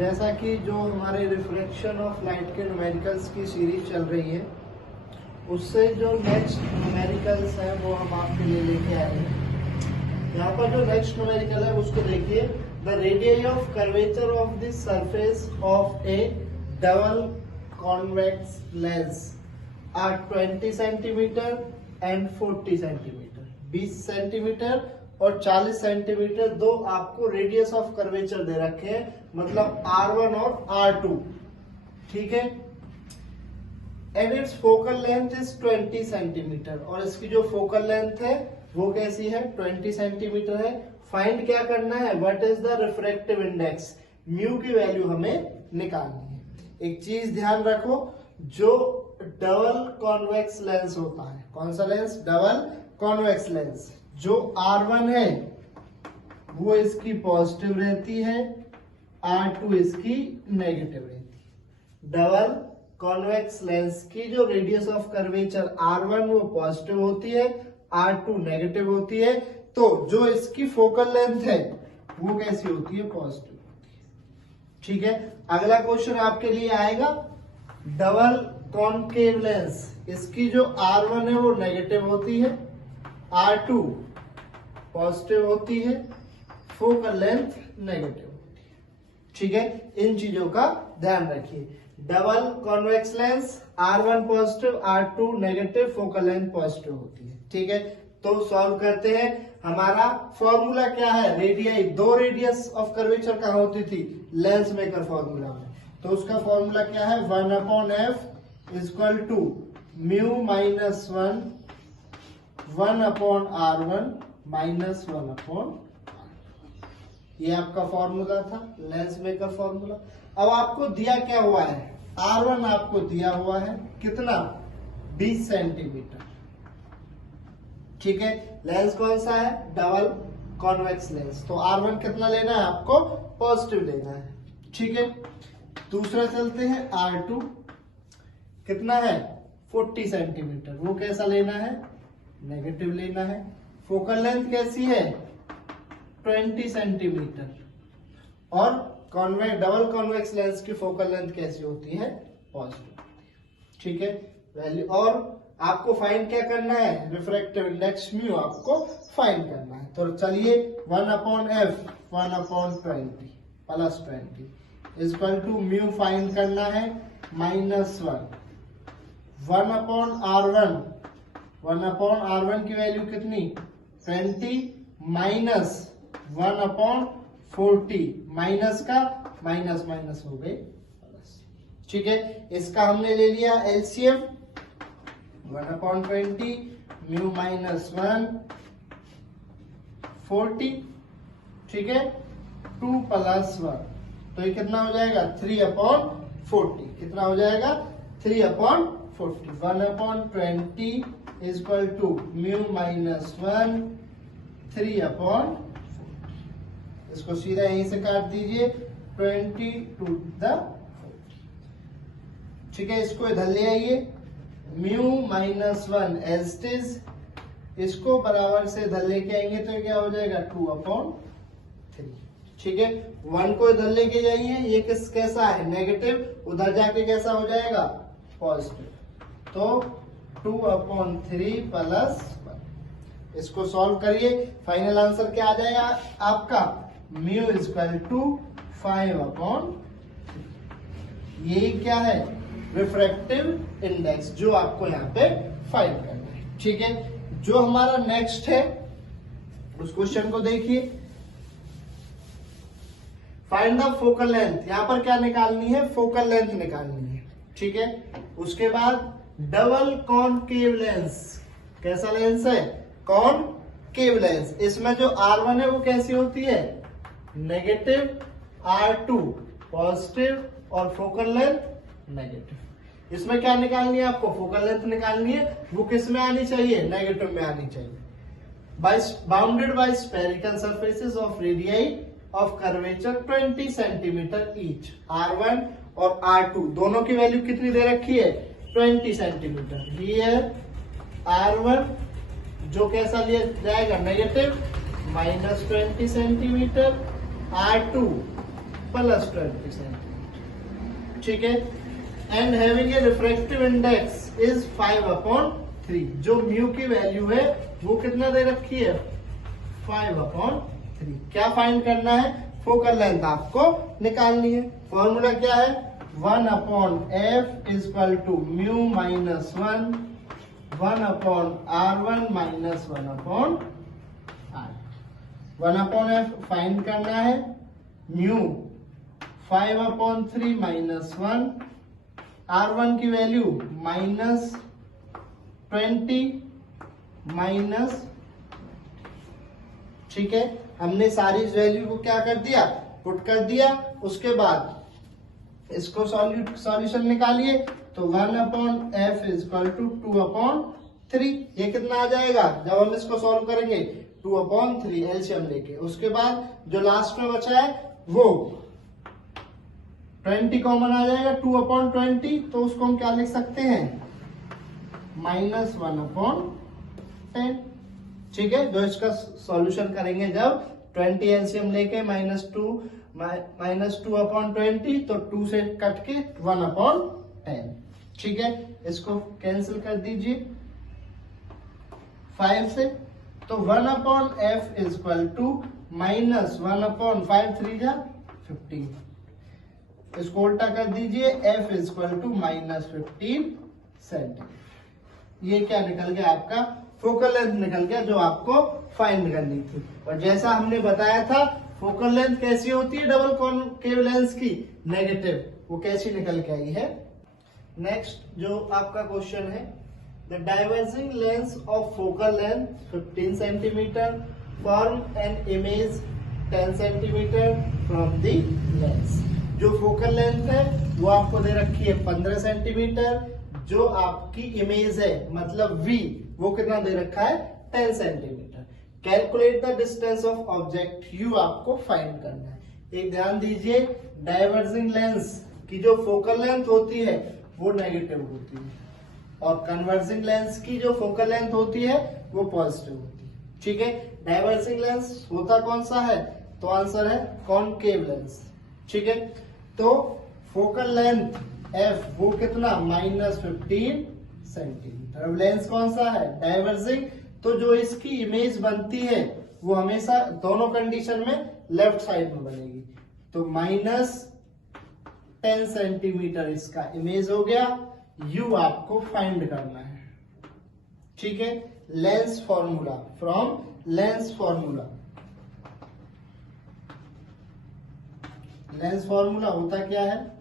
जैसा कि जो हमारे रिफ्लेक्शन ऑफ लाइट के न्यूमेरिकल्स की सीरीज चल रही है, उससे जो नेक्स्ट न्यूमेरिकल्स है वो हम आपके लिए लेके आए हैं। यहाँ पर जो नेक्स्ट न्यूमेरिकल है उसको देखिए। The radius of curvature of the surface of a double convex lens are 20 centimetre and 40 centimetre. 20 centimetre और 40 सेंटीमीटर दो आपको रेडियस ऑफ कर्वेचर दे रखे हैं, मतलब R1 और R2, ठीक है। And it's focal length is 20 centimetre, और इसकी जो फोकल लेंथ है वो कैसी है, 20 सेंटीमीटर है। फाइंड क्या करना है, what is the refractive index, mu की वैल्यू हमें निकालनी है। एक चीज ध्यान रखो, जो डबल कॉन्वेक्स लेंस होता है, कौन सा लेंस, डबल कॉन्वेक्स लेंस, जो R1 है वो इसकी पॉजिटिव रहती है, R2 इसकी नेगेटिव रहती है। डबल कॉन्वेक्स लेंस की जो रेडियस ऑफ कर्वेचर R1 वो पॉजिटिव होती है, R2 नेगेटिव होती है, तो जो इसकी फोकल लेंथ है वो कैसी होती है, पॉजिटिव होती है, ठीक है। अगला क्वेश्चन आपके लिए आएगा, डबल कॉनकेव लेंस, इसकी जो R1 है वो नेगेटिव होती है, R2 पॉजिटिव होती है, फोकल लेंथ नेगेटिव होती है, ठीक है। इन चीजों का ध्यान रखिए। Double convex lens, R1 positive, R2 negative, focal length positive होती है, ठीक है। तो सॉल्व करते हैं। हमारा फॉर्मूला क्या है, रेडियस, दो रेडियस ऑफ कर्वेचर कहां होती थी, लेंस मेकर फॉर्मूला में। तो उसका फॉर्मूला क्या है, 1/f equal to mu minus 1/R1 minus 1/R2। ये आपका फॉर्मूला था, लेंस मेकर फॉर्मूला। अब आपको दिया क्या हुआ है, R1 आपको दिया हुआ है कितना, 20 सेंटीमीटर, ठीक है। लेंस कौन सा है, डबल कॉन्वेक्स लेंस, तो R1 कितना लेना है आपको, पॉजिटिव लेना है, ठीक है। दूसरा चलते हैं, R2 कितना है, 40 सेंटीमीटर, वो कैसा लेना है, नेगेटिव लेना है। फोकल लेंथ कैसी है, 20 सेंटीमीटर, और डबल कॉन्वेक्स लेंस की फोकल लेंथ कैसी होती है, पॉजिटिव, ठीक है। वैल्यू, और आपको फाइंड क्या करना है, रिफ्रैक्टिव इंडेक्स म्यू आपको फाइंड करना है। तो चलिए 1/f 1/20 plus 20 equal to mu find करना है, -1 1/R1 की वैल्यू कितनी, 20 माइनस 1/40, माइनस का माइनस माइनस हो गए प्लस, ठीक है। इसका हमने ले लिया एलसीएम, 1/20 म्यू माइनस 1 40, ठीक है, 2 प्लस 1, तो ये कितना हो जाएगा, 3/40, कितना हो जाएगा, 3/40। 1/20 इक्वल टू म्यू माइनस 1 3/40। इसको सीधा यहीं से काट दीजिए, 20 to the 40, ठीक है। इसको इधर ले आइए, mu minus 1 as it is, इसको बराबर से इधर लेके आएंगे तो क्या हो जाएगा, 2/3, ठीक है। 1 को इधर लेके जाइए, ये कैसा है, नेगेटिव, उधर जाके कैसा हो जाएगा, पॉजिटिव, तो 2/3 प्लस 1। इसको सॉल्व करिए, फाइनल आंसर क्या आ जाएगा आपका, म्यू इक्वल टू 5/3। ये क्या है, रिफ्रैक्टिव इंडेक्स, जो आपको यहाँ पे फाइंड करना है, ठीक है। जो हमारा नेक्स्ट है उस क्वेश्चन को देखिए, फाइंड द फोकल लेंथ, यहां पर क्या निकालनी है, फोकल लेंथ निकालनी है, ठीक है। उसके बाद डबल कॉनकेव लेंस, कैसा लेंस है, कॉनकेव लेंस, इसमें जो R1 है वो कैसी होती है, नेगेटिव, R2 पॉजिटिव, और फोकल लेंथ नेगेटिव। इसमें क्या निकालनी है आपको, फोकल लेंथ निकालनी है, वो किस में आनी चाहिए, नेगेटिव में आनी चाहिए। Bounded by spherical surfaces of radii of curvature 20 centimetre each, R1 और R2 दोनों की वैल्यू कितनी दे रखी है, 20 सेंटीमीटर। हियर R1 जो कैसा लिया जाएगा, negative, -20 centimetre, R2 plus 20 centimetre. ठीक है, and having a refractive index is 5/3। जो म्यू की वैल्यू है वो कितना दे रखी है, 5/3। क्या फाइंड करना है, फोकल लेंथ आपको निकालनी है। फॉर्मूला क्या है, 1/f is equal to mu minus 1 1/r1 minus 1/r। 1/f find करना है, म्यू 5/3 माइनस 1, R1 की वैल्यू माइनस 20 माइनस। ठीक है, हमने सारी इस वैल्यू को क्या कर दिया, पुट कर दिया। उसके बाद इसको सॉल्यूशन निकालिए, तो 1/f इज इक्वल टू 2/3। ये कितना आ जाएगा जब हम इसको सॉल्व करेंगे, 2/3 एलसीएम लेके। उसके बाद जो लास्ट में बचा है वो 20 कॉमन आ जाएगा, 2/20। तो उसको हम क्या लिख सकते हैं, -1/10। ठीक है, जो इसका सॉल्यूशन करेंगे जब 20 एलसीएम लेके -2/20, तो 2 से कट के 1/10। ठीक है, इसको कैंसिल कर दीजिए 5 से, तो 1/f इज इक्वल टू -1/5 3 जा 15। इसको उल्टा कर दीजिए, f is equal to -15 centimetre. ये क्या निकल गया, आपका फोकल लेंथ निकल गया जो आपको फाइंड करनी थी। और जैसा हमने बताया था फोकल लेंथ कैसी होती है डबल कॉनकेव लेंस की, नेगेटिव, वो कैसी निकल के आई है। नेक्स्ट जो आपका क्वेश्चन है, the diverging lens of focal length 15 centimetre form an image 10 centimetre from the lens. जो फोकल लेंथ है वो आपको दे रखी है 15 सेंटीमीटर, जो आपकी इमेज है मतलब v वो कितना दे रखा है 10 centimetre. Calculate the distance of object u आपको फाइंड करना है। एक ध्यान दीजिए, डाइवर्जिंग लेंस की जो फोकल लेंथ होती है वो नेगेटिव होती है, और कन्वर्जिंग लेंस की जो फोकल लेंथ होती है वो पॉजिटिव होती है। ठीक है, डाइवर्जिंग लेंस होता कौन सा है, तो आंसर है कॉनकेव लेंस। ठीक है, तो फोकल लेंथ f वो कितना -15 सेंटीमीटर। अब लेंस कौन सा है, डाइवर्जिंग, तो जो इसकी इमेज बनती है वो हमेशा दोनों कंडीशन में लेफ्ट साइड में बनेगी। तो -10 सेंटीमीटर इसका इमेज हो गया, u आपको फाइंड करना है। ठीक है, lens formula, from lens formula. Lens formula होता क्या है,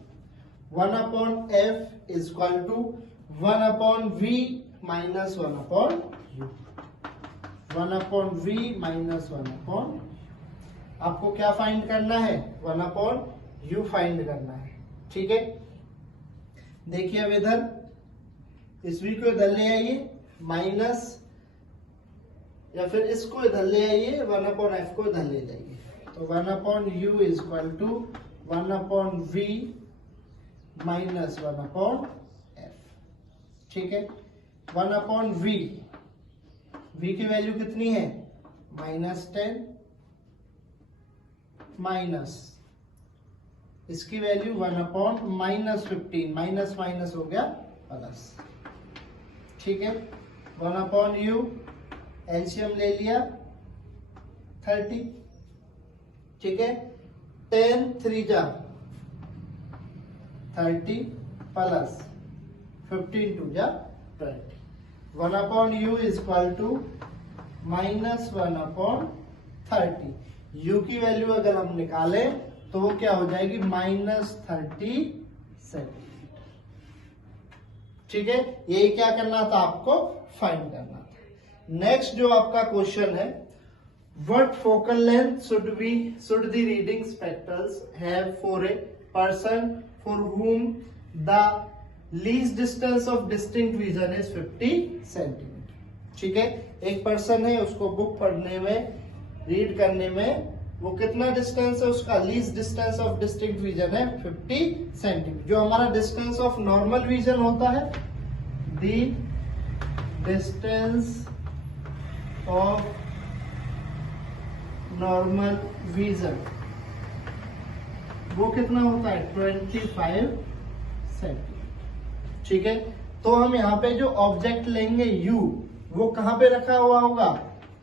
1/f is equal to 1/v minus 1/u। 1/v minus 1/, आपको क्या फाइंड करना है, 1/u फाइंड करना है। ठीक है, देखिए अब इधर इस v को इधर ले आइए माइनस, या फिर इसको इधर ले आइए, 1/f को इधर ले जाइए। तो 1/u is equal to 1/v minus 1/f। ठीक है, 1/v, v की वैल्यू कितनी है -10, माइनस इसकी वैल्यू 1/-15, माइनस माइनस हो गया प्लस। ठीक है, 1/u एलसीएम ले लिया 30। ठीक है, 10 3 जा 30 प्लस 15 2 जा 20। 1/u is equal to -1/30। u की वैल्यू अगर हम निकालें तो वो क्या हो जाएगी, -30 सेंटीमीटर। ठीक है, यही क्या करना था आपको, फाइंड करना था। नेक्स्ट जो आपका क्वेश्चन है, what focal length should the reading spectacles have for a person for whom the least distance of distinct vision is 50 centimetre. ठीक है, एक पर्सन है, उसको बुक पढ़ने में, रीड करने में वो कितना डिस्टेंस है, उसका least distance of distinct vision है 50 सेंटीमीटर। जो हमारा डिस्टेंस ऑफ नॉर्मल विजन होता है, दी डिस्टेंस ऑफ नॉर्मल विजन वो कितना होता है 25 सेंटीमीटर। ठीक है, तो हम यहाँ पे जो ऑब्जेक्ट लेंगे u, वो कहाँ पे रखा हुआ होगा,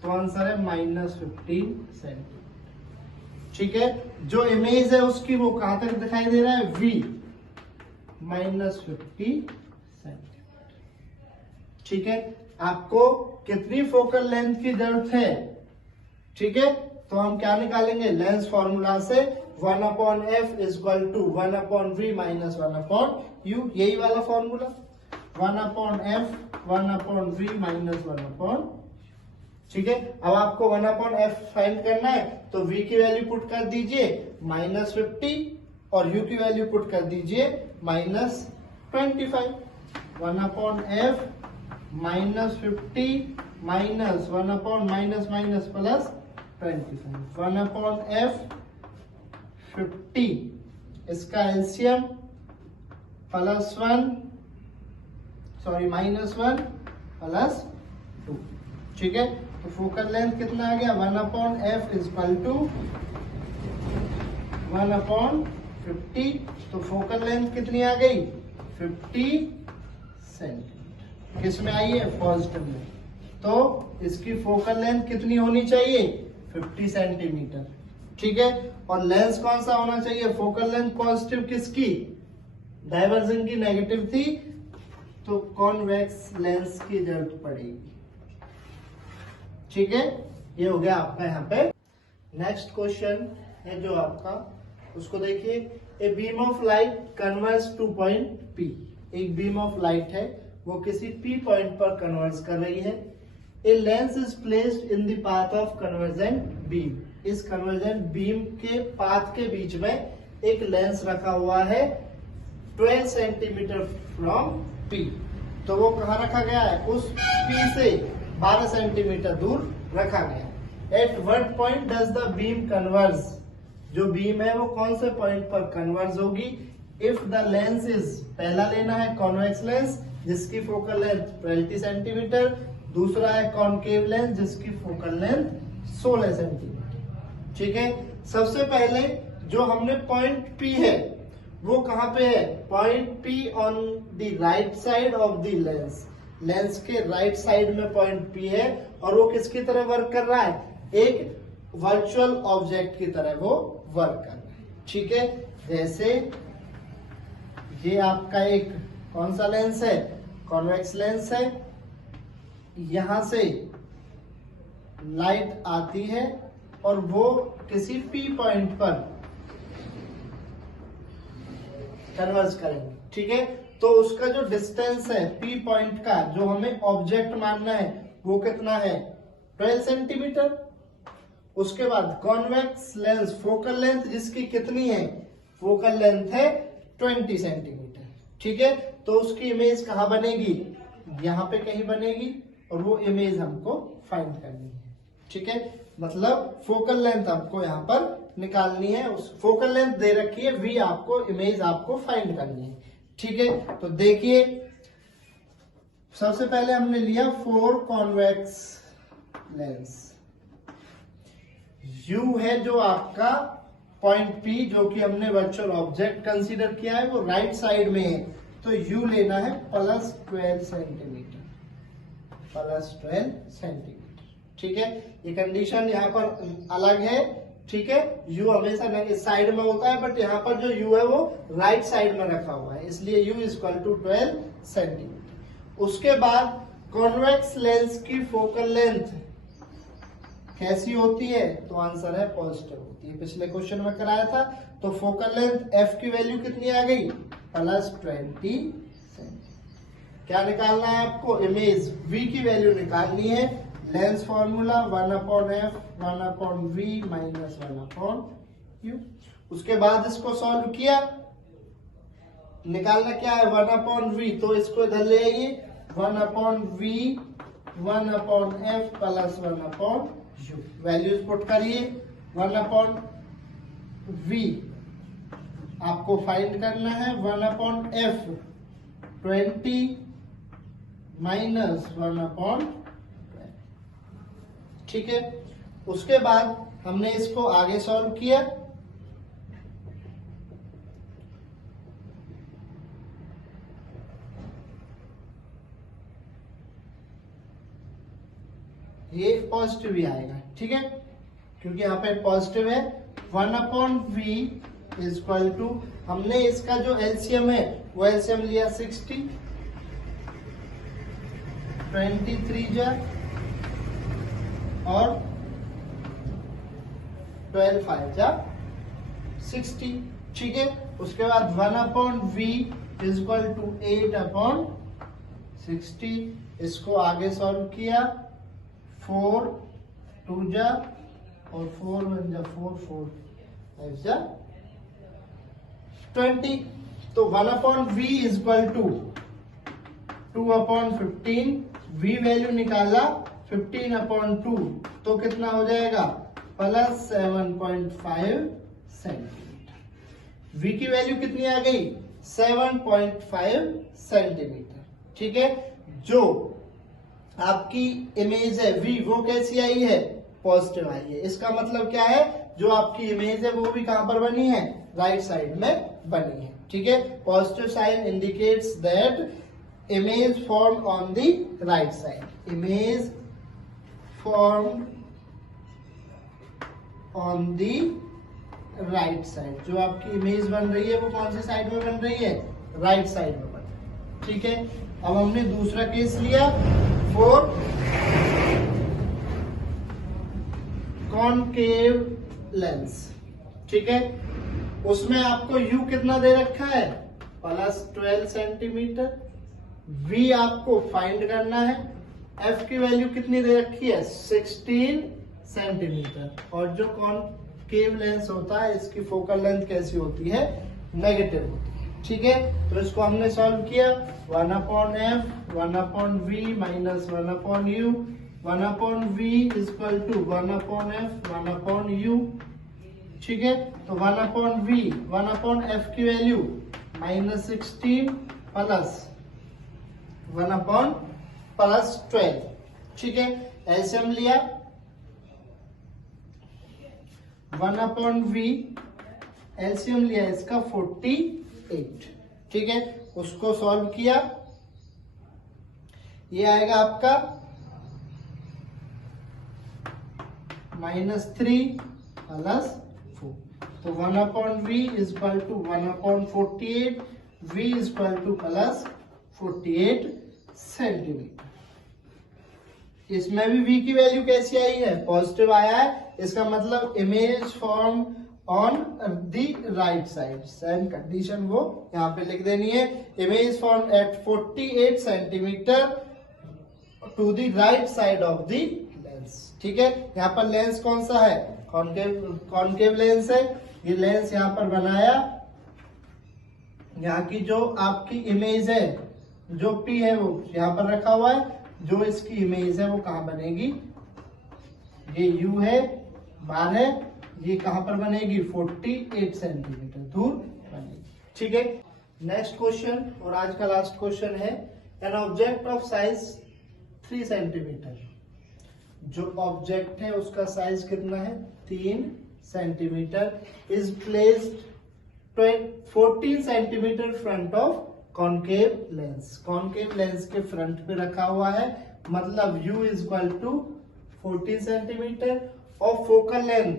तो आंसर है -15 सेंटीमीटर। ठीक है, जो इमेज है उसकी वो कहां तक दिखाई दे रहा है, v, -50 सेंटीमीटर। ठीक है, आपको कितनी फोकल लेंथ की जरूरत है, ठीक है, तो हम क्या निकालेंगे, लेंस फॉर्मूला से 1/f = 1/v - 1/u, यही वाला फॉर्मूला 1/f 1/v - 1/, ठीक है। अब आपको 1/f फाइंड करना है तो v की वैल्यू पुट कर दीजिए -50 और u की वैल्यू पुट कर दीजिए -25। 1/f -50 minus 1/- plus 25। 1/f 50, इसका एलसीएम -1 प्लस 2। ठीक है, तो फोकल लेंथ कितना आ गया, 1/f = 1/50, तो फोकल लेंथ कितनी आ गई 50 सेंटीमीटर। किस में आई है, पॉजिटिव में, तो इसकी फोकल लेंथ कितनी होनी चाहिए 50 सेंटीमीटर। ठीक है, और लेंस कौन सा होना चाहिए, फोकल लेंथ पॉजिटिव किसकी, डाइवर्जन की नेगेटिव थी, तो कॉन्वेक्स लेंस की जरूरत पड़ेगी। ठीक है, ये हो गया आपका यहाँ पे। नेक्स्ट क्वेश्चन है जो आपका, उसको देखिए, a beam of light converse two point P। एक बीम ऑफ लाइट है, वो किसी P पॉइंट पर कन्वर्स कर रही है। A lens is placed in the path of convergent beam. इस कन्वर्जेंट बीम के पाथ के बीच में एक लेंस रखा हुआ है 12 सेंटीमीटर फ्रॉम P। तो वो कहाँ रखा गया है, उस P से 12 सेंटीमीटर दूर रखा गया। At what point does the beam converge. जो बीम है वो कौन से पॉइंट पर कन्वर्ज होगी, इफ द लेंस इज, पहला लेना है कॉन्वेक्स लेंस जिसकी फोकल लेंथ 20 सेंटीमीटर, दूसरा है कॉनकेव लेंस जिसकी फोकल लेंथ 16 सेंटीमीटर। ठीक है, सबसे पहले जो हमने पॉइंट P है वो कहाँ पे है, point P on the right side of the lens. Lens के राइट साइड में पॉइंट P है और वो किसकी तरह वर्क कर रहा है, एक वर्चुअल ऑब्जेक्ट की तरह वो वर्क कर रहा है। ठीक है, जैसे ये आपका एक कौन सा लेंस है, कॉन्वेक्स लेंस है, यहां से लाइट आती है और वो किसी P पॉइंट पर कन्वर्ज करेंगे। ठीक है, तो उसका जो डिस्टेंस है P पॉइंट का, जो हमें ऑब्जेक्ट मानना है, वो कितना है 12 सेंटीमीटर। उसके बाद कॉन्वेक्स लेंस, फोकल लेंथ जिसकी कितनी है, फोकल लेंथ है 20 सेंटीमीटर। ठीक है, तो उसकी इमेज कहाँ बनेगी, यहाँ पे कहीं बनेगी और वो इमेज हमको फाइंड करनी है। ठीक है, मतलब फोकल लेंथ हमको यहाँ पर निकालनी है, उस फोकल लेंथ दे रखी है v, आपको इमेज आपको फाइंड करनी है। ठीक है, तो देखिए सबसे पहले हमने लिया 4 कॉन्वेक्स लेंस। U है जो आपका पॉइंट P, जो कि हमने वर्चुअल ऑब्जेक्ट कंसीडर किया है, वो राइट साइड में है, तो U लेना है +12 सेंटीमीटर, +12 सेंटीमीटर। ठीक है, ये कंडीशन यहाँ पर अलग है। ठीक है, U हमेशा इस साइड में होता है, बट यहाँ पर जो U है वो राइट साइड में रखा हुआ है, इसलिए U = 12 सेंटीमीटर। उसके बाद कॉन्वेक्स लेंस की फोकल लेंथ कैसी होती है, तो आंसर है पॉजिटिव होती है, पिछले क्वेश्चन में कराया था। तो फोकल लेंथ f की वैल्यू कितनी आ गई, +20 सेंटीमीटर। क्या निकालना है आपको, इमेज v की वैल्यू निकालनी है। Lens formula 1/f 1/v - 1/u। उसके बाद इसको सॉल्व किया, निकालना क्या है 1/v, तो इसको इधर ले आइए, 1/v 1/f + 1/u। Values put करिए, 1/v आपको फाइंड करना है, 1/f 20 - 1/12। ठीक है, उसके बाद हमने इसको आगे सॉल्व किया, ये पॉजिटिव ही आएगा, ठीक है, क्योंकि यहाँ पे पॉजिटिव है। 1/v इज इक्वल टू, हमने इसका जो एलसीएम है वो एलसीएम लिया 60, 23 जा और 12 5 जा 60, ठीक है। उसके बाद 1/v इज इक्वल टू 8/60, इसको आगे सॉल्व किया, 4 2 जा और 4 1 जा 4 4 5 जा 20। तो 1/v is equal to 2/15, v value निकाला 15/2, तो कितना हो जाएगा प्लस 7.5 सेंटीमीटर। v की वैल्यू कितनी आ गई 7.5 सेंटीमीटर, ठीक है। जो आपकी इमेज है v वो कैसी आई है, पॉजिटिव आई है। इसका मतलब क्या है, जो आपकी इमेज है वो भी कहां पर बनी है, राइट साइड में बनी है, ठीक है। Positive sign indicates that image form on the right side, image form on the right side. जो आपकी इमेज बन रही है वो कौन सी साइड में बन रही है, राइट साइड में बन रही है, ठीक है। अब हमने दूसरा केस लिया फॉर कॉनकेव लेंस, ठीक है। उसमें आपको u कितना दे रखा है प्लस 12 सेंटीमीटर, v आपको फाइंड करना है, f की वैल्यू कितनी दे रखी है 16 सेंटीमीटर, और जो कॉनकेव लेंस होता है इसकी फोकल लेंथ कैसी होती है, नेगेटिव होती है, ठीक है। तो इसको हमने सॉल्व किया, 1/f 1/v minus 1/u, 1/v is equal to 1/f 1/u, ठीक है। तो 1/v 1/f की वैल्यू -16 प्लस 1/12, ठीक है। एलसीएम लिया 1/v, एलसीएम लिया इसका 48, ठीक है। उसको सॉल्व किया, ये आएगा आपका -3 प्लस 4, तो 1/v is equal to 1/48, v is equal to plus 48 centimetre. इसमें भी v की वैल्यू कैसी आई है, पॉजिटिव आया है, इसका मतलब image form on the right side. Same condition वो यहाँ पे लिख देनी है, image form at 48 centimetre to the right side of the lens, ठीक है। यहाँ पर लेंस कौन सा है, कॉनकेव लेंस है। ये लेंस यहाँ पर बनाया, यहाँ की जो आपकी इमेज है, जो P है वो यहाँ पर रखा हुआ है, जो इसकी इमेज है वो कहाँ बनेगी, ये U है, बार है, ये कहां पर बनेगी 48 सेंटीमीटर दूर बनेगी, ठीक है। नेक्स्ट क्वेश्चन और आज का लास्ट क्वेश्चन है, an object of size 3 centimetre. जो ऑब्जेक्ट है उसका साइज कितना है 3 centimetre, is placed 14 centimetre front of concave lens. Concave lens के फ्रंट पे रखा हुआ है, मतलब u is equal to 14 centimetre और focal length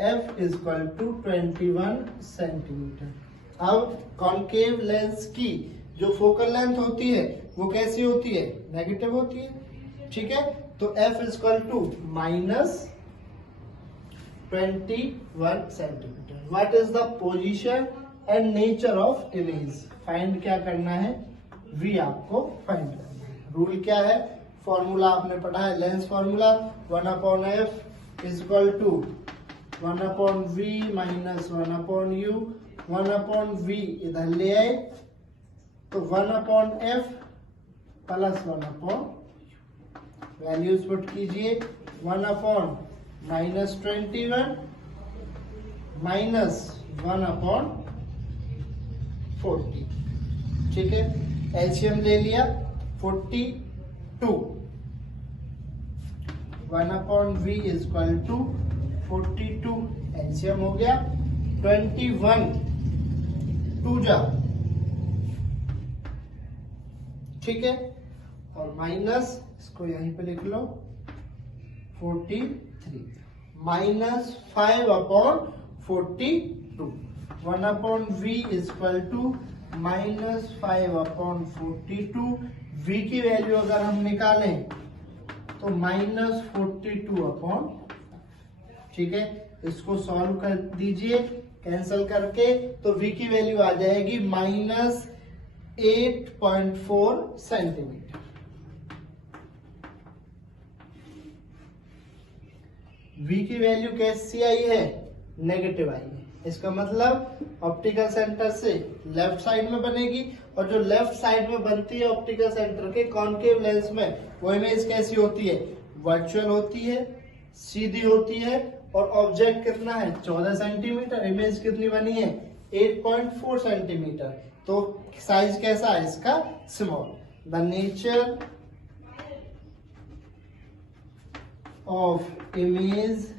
f is equal to 21 centimetre. अब कॉनकेव लेंस की जो फोकल लेंथ होती है वो कैसी होती है, नेगेटिव होती है, ठीक है। तो f is equal to -21 centimetre. What is the position and nature of image, find क्या करना है, v आपको फाइंड करना है। रूल क्या है, फॉर्मूला आपने पढ़ा है, lens formula 1/f is equal to 1/v minus 1/u, 1/v इधर ले आए तो 1/f plus 1/u, values put कीजिए, 1/-21 माइनस 1/40, ठीक है। एलसीएम ले लिया 42, 1/v is equal to 42, LCM हो गया 21, 2 जा, ठीक है, और माइनस, इसको यहीं पे लिख लो 43 minus 5/42 1/v is equal to -5/42। v की वैल्यू अगर हम निकालें तो -42/, ठीक है। इसको सॉल्व कर दीजिए कैंसल करके, तो v की वैल्यू आ जाएगी -8.4 सेंटीमीटर। v की वैल्यू कैसी आई है? नेगेटिव आई है। इसका मतलब ऑप्टिकल सेंटर से लेफ्ट साइड में बनेगी, और जो लेफ्ट साइड में बनती है ऑप्टिकल सेंटर के कॉनकेव लेंस में, वो इमेज कैसी होती है? वर्चुअल होती है, सीधी होती है, और ऑब्जेक्ट कितना है? 14 सेंटीमीटर। इमेज कितनी बनी है? 8.4 सेंटीमीटर। तो साइज कैसा है इसका? Small. The nature of image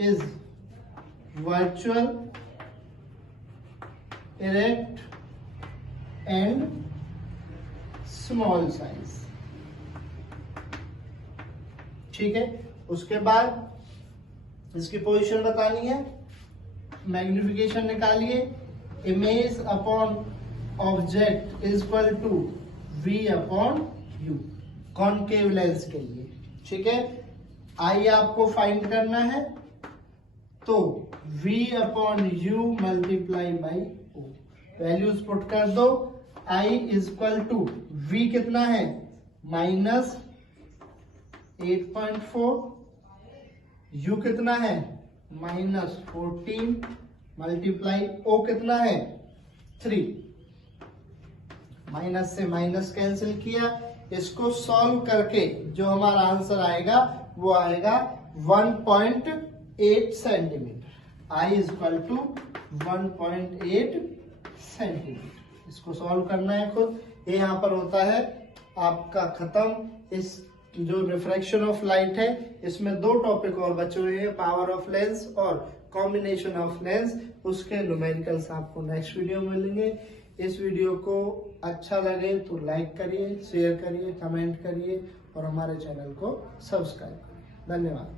is virtual, erect and small size, ठीक है। उसके बाद इसकी पोजीशन बतानी है, मैग्निफिकेशन निकालिए। Image upon object is equal to v upon u, concave lens के लिए, ठीक है। आई आपको फाइंड करना है, तो v upon u multiply by o, values put कर दो। i is equal to v कितना है? -8.4, u कितना है? -14 मल्टीप्लाई o कितना है? 3। माइनस से माइनस कैंसिल किया, इसको सॉल्व करके जो हमारा आंसर आएगा वो आएगा 1.8 centimetre. I is equal to 1.8 centimetre. इसको सॉल्व करना है खुद। ये यहाँ पर होता है आपका खत्म। इस जो रिफ्रैक्शन ऑफ लाइट है, इसमें 2 टॉपिक और बचे हुए हैं, पावर ऑफ लेंस और कॉम्बिनेशन ऑफ लेंस। उसके न्यूमेरिकल्स आपको नेक्स्ट वीडियो में मिलेंगे। इस वीडियो को अच्छा लगे तो लाइक करिए, शेयर करिए, कमेंट करिए और हमारे चैनल को सब्सक्राइब करिए। धन्यवाद।